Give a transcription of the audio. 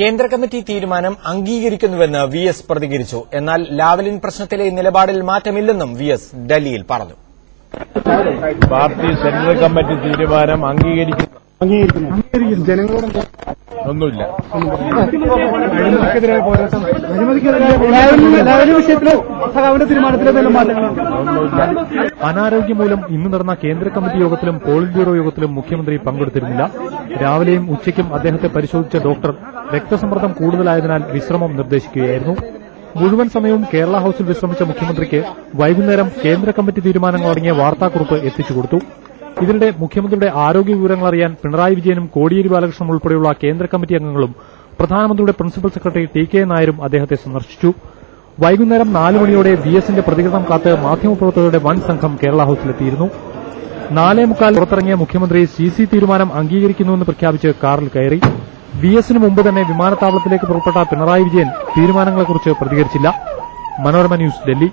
കേന്ദ്ര കമ്മിറ്റി തീരുമാനം അംഗീകരിക്കുന്നുവെന്ന് VS പ്രതികരിച്ചു. എന്നാൽ ലാവ്ലിൻ പ്രശ്നത്തിലെ നിലപാടിൽ മാറ്റമില്ലെന്നും VS ഡൽഹിയിൽ പറഞ്ഞു. പാർട്ടി സെൻട്രൽ കമ്മിറ്റി തീരുമാനം അംഗീകരിക്കുന്നു. ജനങ്ങളോട് ഒന്നുമില്ല. അനാരോഗ്യം മൂലം ഇന്ന് നടന്ന കേന്ദ്ര കമ്മിറ്റി യോഗത്തിലും പോളിറ്റ് ബ്യൂറോ യോഗത്തിലും മുഖ്യമന്ത്രി പങ്കെടുത്തിരുന്നില്ല. രാവിലെയും ഉച്ചയ്ക്കും അദ്ദേഹത്തെ പരിശോധിച്ച ഡോക്ടർ രക്തസമ്മർദ്ദം കൂടുതലായതിനാൽ വിശ്രമം നിർദ്ദേശിക്കുകയായിരുന്നു. മുഴുവൻ സമയവും കേരള ഹൌസിൽ വിശ്രമിച്ച മുഖ്യമന്ത്രിക്ക് വൈകുന്നേരം കേന്ദ്ര കമ്മിറ്റി തീരുമാനങ്ങൾ അടങ്ങിയ വാർത്താക്കുറിപ്പ് എത്തിച്ചുകൊടുത്തു. ഇതിനിടെ മുഖ്യമന്ത്രിയുടെ ആരോഗ്യ വിവരങ്ങൾ അറിയാൻ പിണറായി വിജയനും കോടിയേരി ബാലകൃഷ്ണനും ഉൾപ്പെടെയുള്ള കേന്ദ്ര കമ്മിറ്റി അംഗങ്ങളും പ്രധാനമന്ത്രിയുടെ പ്രിൻസിപ്പൽ സെക്രട്ടറി TK നായരും അദ്ദേഹത്തെ സന്ദർശിച്ചു. വൈകുന്നേരം 4 മണിയോടെ VSന്റെ പ്രതികരണം കാത്ത് മാധ്യമപ്രവർത്തകരുടെ വൻ സംഘം കേരള ഹൌസിലെത്തിയിരുന്നു. 4:45 പുറത്തിറങ്ങിയ മുഖ്യമന്ത്രി CC തീരുമാനം അംഗീകരിക്കുന്നുവെന്ന് പ്രഖ്യാപിച്ച് കാറിൽ കയറി. VSന് മുമ്പ് തന്നെ വിമാനത്താവളത്തിലേക്ക് പുറപ്പെട്ട പിണറായി വിജയൻ തീരുമാനങ്ങളെക്കുറിച്ച് പ്രതികരിച്ചില്ല. മനോരമ ന്യൂസ്, ഡൽഹി.